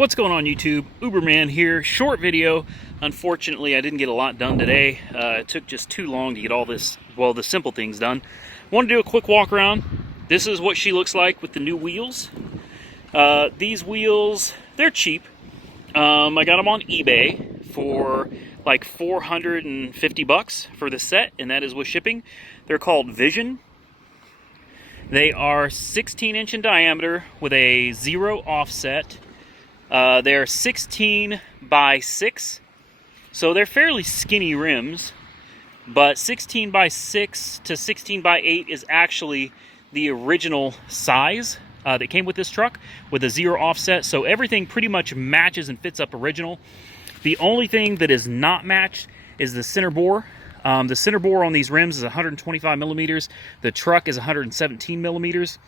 What's going on YouTube? Uberman here. Short video. Unfortunately, I didn't get a lot done today. It took just too long to get all this, well, the simple things done. Want to do a quick walk around. This is what she looks like with the new wheels. These wheels, they're cheap. I got them on eBay for like 450 bucks for the set, and that is with shipping. They're called Vision. They are 16-inch in diameter with a 0 offset. They're 16 by 6, so they're fairly skinny rims, but 16 by 6 to 16 by 8 is actually the original size that came with this truck with a 0 offset, so everything pretty much matches and fits up original. The only thing that is not matched is the center bore. The center bore on these rims is 125 millimeters. The truck is 117 millimeters.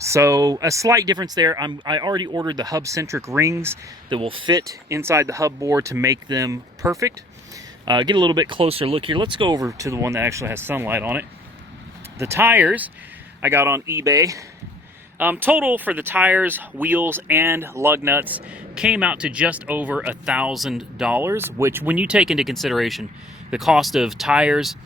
So a slight difference there. I already ordered the hub-centric rings that will fit inside the hub board to make them perfect. Get a little bit closer look here. Let's go over to the one that actually has sunlight on it. The tires I got on eBay. Total for the tires, wheels, and lug nuts came out to just over $1,000, which when you take into consideration the cost of tires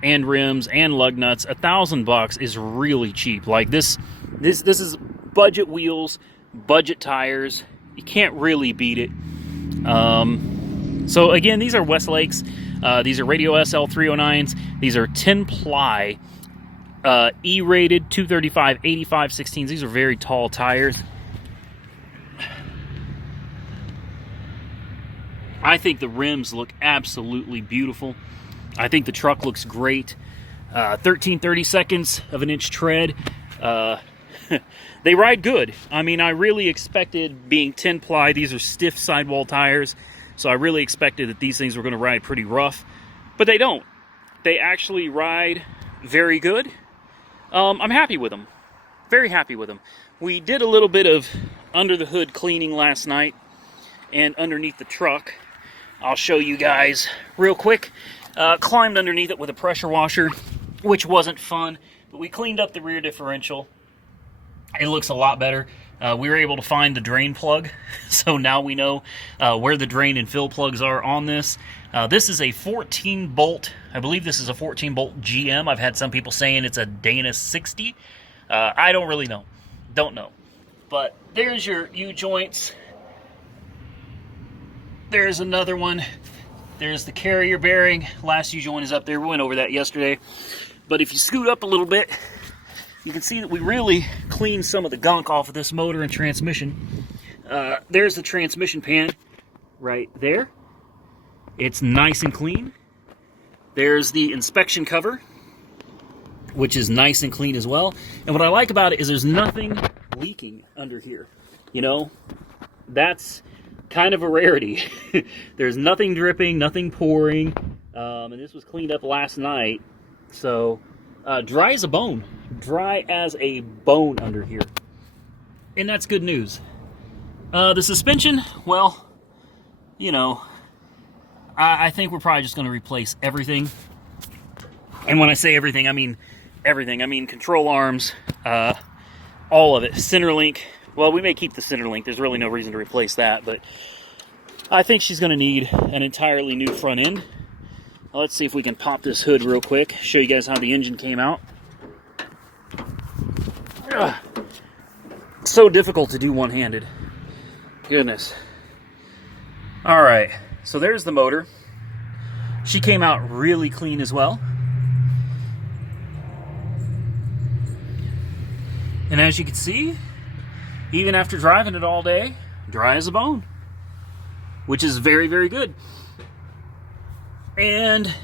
and rims and lug nuts, $1,000 is really cheap. Like this is budget wheels, budget tires. You can't really beat it. So again, these are Westlake's. These are Radio SL 309s. These are 10-ply E-rated 235 85 16s. These are very tall tires. I think the rims look absolutely beautiful. I think the truck looks great. 13-30 seconds of an inch tread. They ride good. I mean, I really expected, being 10-ply, these are stiff sidewall tires, so I really expected that these things were going to ride pretty rough, but they don't. They actually ride very good. I'm happy with them. Very happy with them. We did a little bit of under the hood cleaning last night and underneath the truck. I'll show you guys real quick. Climbed underneath it with a pressure washer, which wasn't fun, but we cleaned up the rear differential. It looks a lot better. We were able to find the drain plug, so now we know where the drain and fill plugs are on this. This is a 14-bolt. I believe this is a 14-bolt GM. I've had some people saying it's a Dana 60. I don't really know. Don't know. But there's your U-joints. There's another one. There's the carrier bearing. Last U-joint is up there. We went over that yesterday. But if you scoot up a little bit, you can see that we really cleaned some of the gunk off of this motor and transmission. There's the transmission pan right there. It's nice and clean. There's the inspection cover, which is nice and clean as well. And what I like about it is there's nothing leaking under here. You know, that's kind of a rarity. There's nothing dripping, nothing pouring. And this was cleaned up last night. So, dry as a bone. Dry as a bone under here. And that's good news. The suspension, well, you know, I think we're probably just going to replace everything. And when I say everything, I mean everything. I mean control arms, all of it. Center link. Well, we may keep the center link. There's really no reason to replace that. But I think she's going to need an entirely new front end. Let's see if we can pop this hood real quick. Show you guys how the engine came out. Ugh. So difficult to do one-handed. Goodness. Alright, so there's the motor. She came out really clean as well. And as you can see, even after driving it all day, dry as a bone. Which is very, very good. And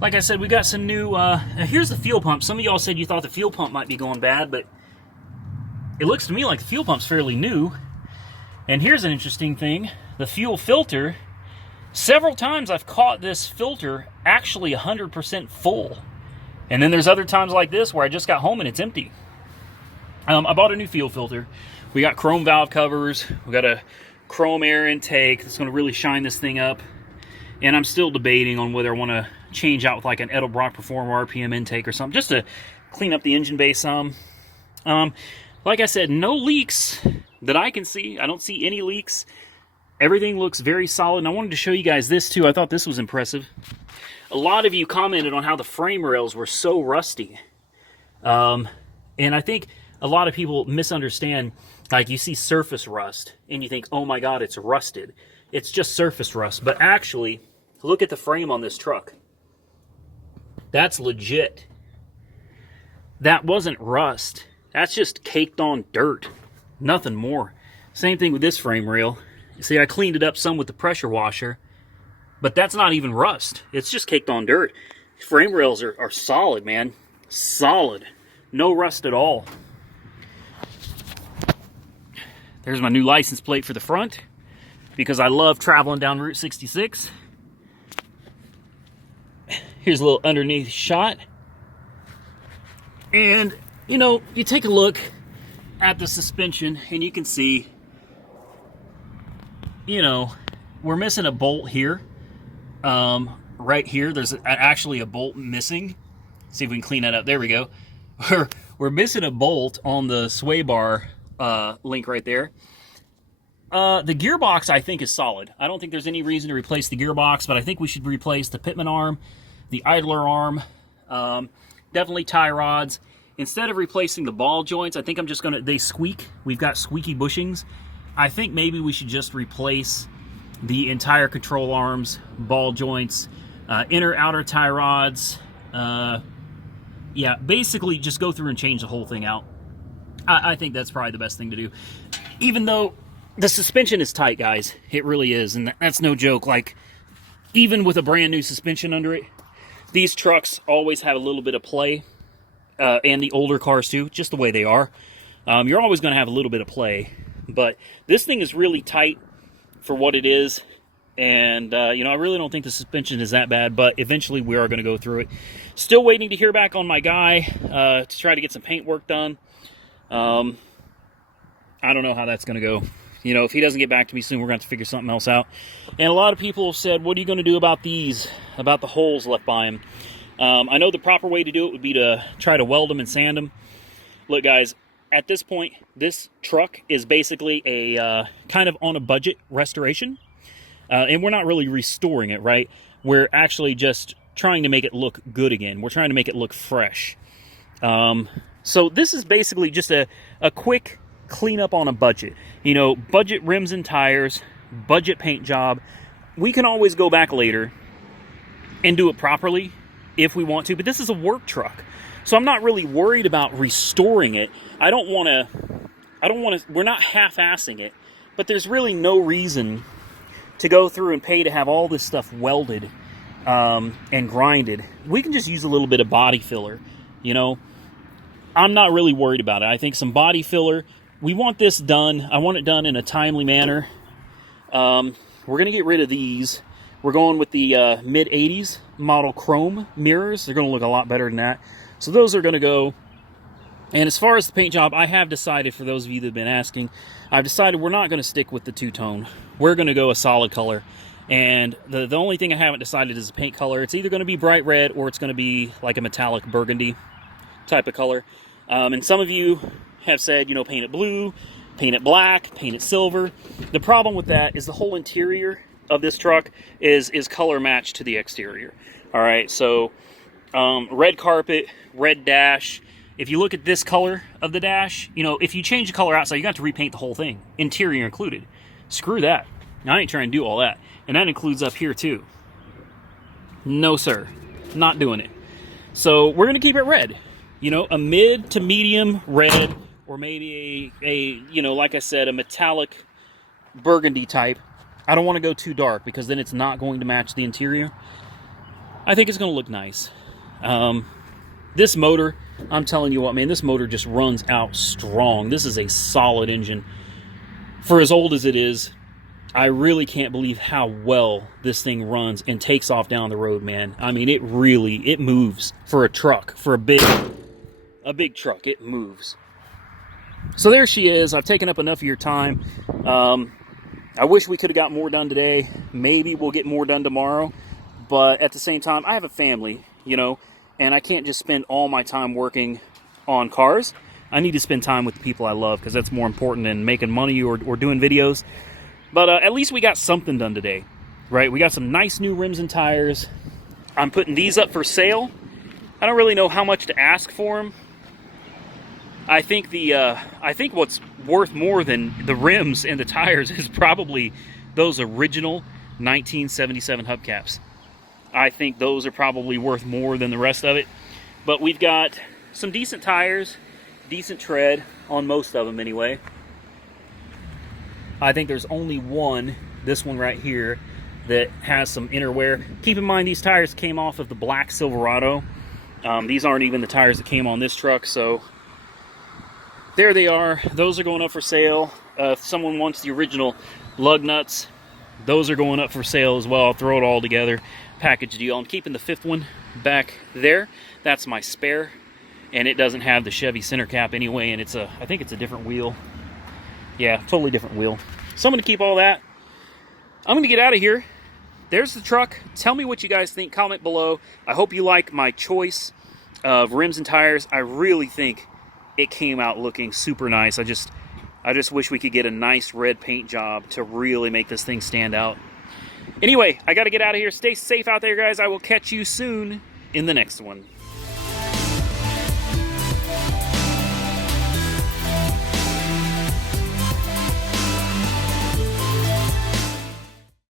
like I said, we got some new, here's the fuel pump. Some of y'all said you thought the fuel pump might be going bad, but it looks to me like the fuel pump's fairly new. And here's an interesting thing. The fuel filter, several times I've caught this filter actually 100% full. And then there's other times like this where I just got home and it's empty. I bought a new fuel filter. We got chrome valve covers. We got a chrome air intake that's going to really shine this thing up. And I'm still debating on whether I want to change out with like an Edelbrock Performer RPM intake or something, just to clean up the engine bay some. Like I said, no leaks that I can see. I don't see any leaks. Everything looks very solid, and I wanted to show you guys this too. I thought this was impressive. A lot of you commented on how the frame rails were so rusty. And I think a lot of people misunderstand, like you see surface rust, and you think, oh my God, it's rusted. It's just surface rust, but actually, look at the frame on this truck. That's legit. That wasn't rust. That's just caked on dirt. Nothing more. Same thing with this frame rail. See, I cleaned it up some with the pressure washer, but that's not even rust. It's just caked on dirt. Frame rails are solid, man. Solid. No rust at all. There's my new license plate for the front, because I love traveling down Route 66. Here's a little underneath shot. And, you know, you take a look at the suspension and you can see, you know, we're missing a bolt here. Right here, there's actually a bolt missing. See if we can clean that up. There we go. We're missing a bolt on the sway bar link right there. The gearbox, I think, is solid. I don't think there's any reason to replace the gearbox, but I think we should replace the pitman arm, the idler arm, definitely tie rods. Instead of replacing the ball joints, I think I'm just going to, they squeak. We've got squeaky bushings. I think maybe we should just replace the entire control arms, ball joints, inner, outer tie rods. Yeah, basically just go through and change the whole thing out. I think that's probably the best thing to do. Even though the suspension is tight, guys. It really is, and that's no joke. Like, even with a brand new suspension under it, these trucks always have a little bit of play, and the older cars too, just the way they are. You're always going to have a little bit of play, but this thing is really tight for what it is, and you know, I really don't think the suspension is that bad, but eventually we are going to go through it. Still waiting to hear back on my guy to try to get some paint work done. I don't know how that's going to go. You know, if he doesn't get back to me soon, we're going to have to figure something else out. And a lot of people have said, what are you going to do about these, about the holes left by him? I know the proper way to do it would be to try to weld them and sand them. Look, guys, at this point, this truck is basically a kind of on a budget restoration. And we're not really restoring it, right? We're actually just trying to make it look good again. We're trying to make it look fresh. So this is basically just a quick cleanup on a budget. You know, budget rims and tires, budget paint job. We can always go back later and do it properly if we want to, but this is a work truck. So I'm not really worried about restoring it. I don't want to, we're not half-assing it, but there's really no reason to go through and pay to have all this stuff welded and grinded. We can just use a little bit of body filler, you know. I'm not really worried about it. I think some body filler. We want this done. I want it done in a timely manner. We're going to get rid of these. We're going with the mid-80s model chrome mirrors. They're going to look a lot better than that. So those are going to go. And as far as the paint job, I have decided, for those of you that have been asking, I've decided we're not going to stick with the two-tone. We're going to go a solid color. And the only thing I haven't decided is the paint color. It's either going to be bright red or it's going to be like a metallic burgundy type of color. And some of you have said, you know, paint it blue, paint it black, paint it silver. The problem with that is the whole interior of this truck is color matched to the exterior. All right, so red carpet, red dash. If you look at this color of the dash, you know, if you change the color outside, you got to repaint the whole thing, interior included. Screw that. I ain't trying to do all that. And that includes up here too. No, sir. Not doing it. So we're going to keep it red. You know, a mid to medium red, or maybe a you know, like I said, a metallic burgundy type. I don't want to go too dark because then it's not going to match the interior. I think it's going to look nice. This motor, I'm telling you what, man, this motor just runs out strong. This is a solid engine. For as old as it is, I really can't believe how well this thing runs and takes off down the road, man. I mean, it moves for a truck, for a big truck. It moves. So there she is. I've taken up enough of your time. I wish we could have got more done today. Maybe we'll get more done tomorrow. But at the same time, I have a family, you know, and I can't just spend all my time working on cars. I need to spend time with the people I love, because that's more important than making money or doing videos. But at least we got something done today, right? We got some nice new rims and tires. I'm putting these up for sale. I don't really know how much to ask for them. I think what's worth more than the rims and the tires is probably those original 1977 hubcaps. I think those are probably worth more than the rest of it. But we've got some decent tires, decent tread on most of them anyway. I think there's only one, this one right here, that has some inner wear. Keep in mind, these tires came off of the black Silverado. These aren't even the tires that came on this truck, so there they are. Those are going up for sale. If someone wants the original lug nuts, those are going up for sale as well. I'll throw it all together, package deal. I'm keeping the fifth one back there. That's my spare, and it doesn't have the Chevy center cap anyway, and I think it's a different wheel. Yeah, totally different wheel. So I'm going to keep all that. I'm going to get out of here. There's the truck. Tell me what you guys think. Comment below. I hope you like my choice of rims and tires. I really think it came out looking super nice. I just wish we could get a nice red paint job to really make this thing stand out. Anyway, I got to get out of here. Stay safe out there, guys. I will catch you soon in the next one.